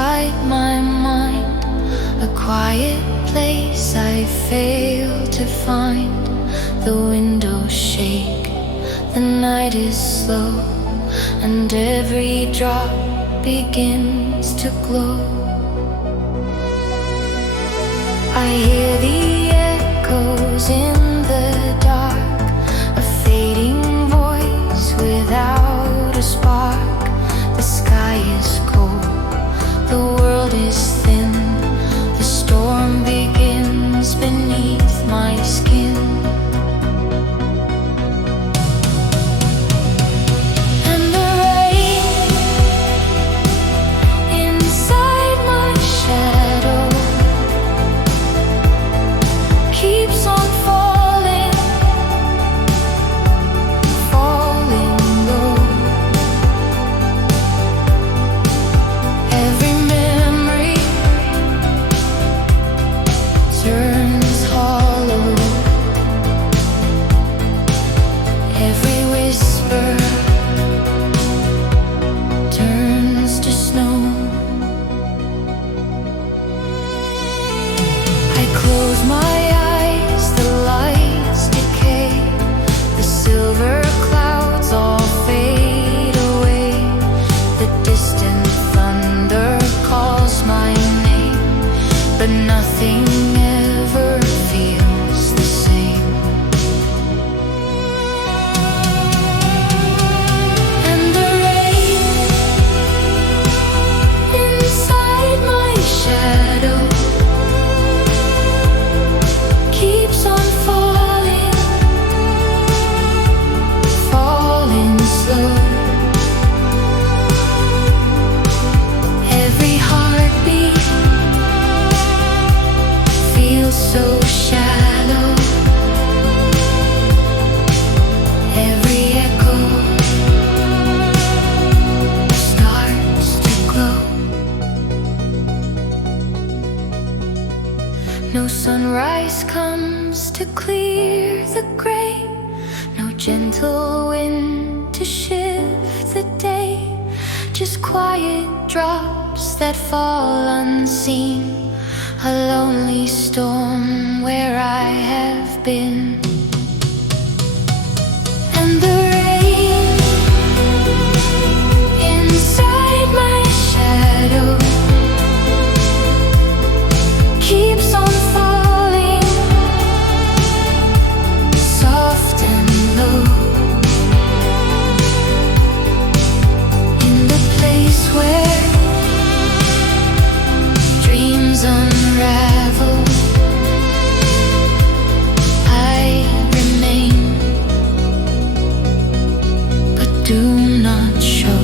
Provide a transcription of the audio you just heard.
inside my mind, a quiet place I fail to find. The windows shake, the night is slow, and every drop begins to glow. I hear the echoes in the dark, a fading voice without a spark. The sky is cold, the world is thin, the storm begins beneath my skin. And the rain inside my shadow keeps on falling, falling low. Every memory turns hollow, every whisper turns to snow. I close my eyes, the lights decay, the silver clouds all fade away. The distant thunder calls my name, but nothing ever feels the same. And the rain inside my shadow keeps on falling, falling slow. Every heartbeat feels so shallow, every echo starts to glow. No sunrise comes to clear the gray, no gentle wind to shift the day, just quiet drops that fall unseen, a lonely storm where I have been. And the rain inside my shadow keeps on falling, soft and low, in the place where dreams unravel. I remain, but do not show.